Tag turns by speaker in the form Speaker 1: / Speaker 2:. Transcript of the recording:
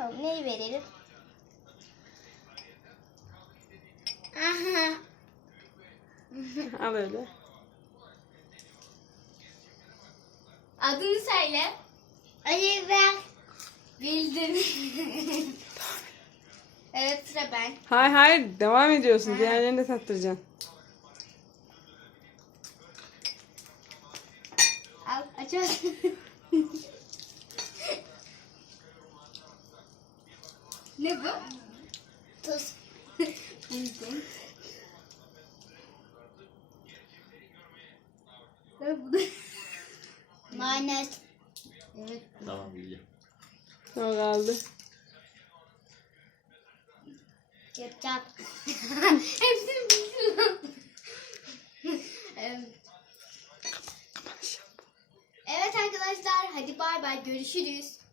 Speaker 1: bakalım neyi verelim? Aha.
Speaker 2: Al öyle.
Speaker 1: Adını söyle. Ali ben. Bildim. Evet, sıra ben.
Speaker 2: Hayır devam ediyorsun.
Speaker 1: Ha.
Speaker 2: Diğerlerini de tattıracaksın.
Speaker 1: Al, aç. Ne bu? Tuz. Bildim. Ne bu? Mayonez. Evet.
Speaker 3: Tamam bildim.
Speaker 2: O kaldı.
Speaker 1: Ketçap. Hepsini bildim lan. Evet arkadaşlar, hadi bay bay, görüşürüz.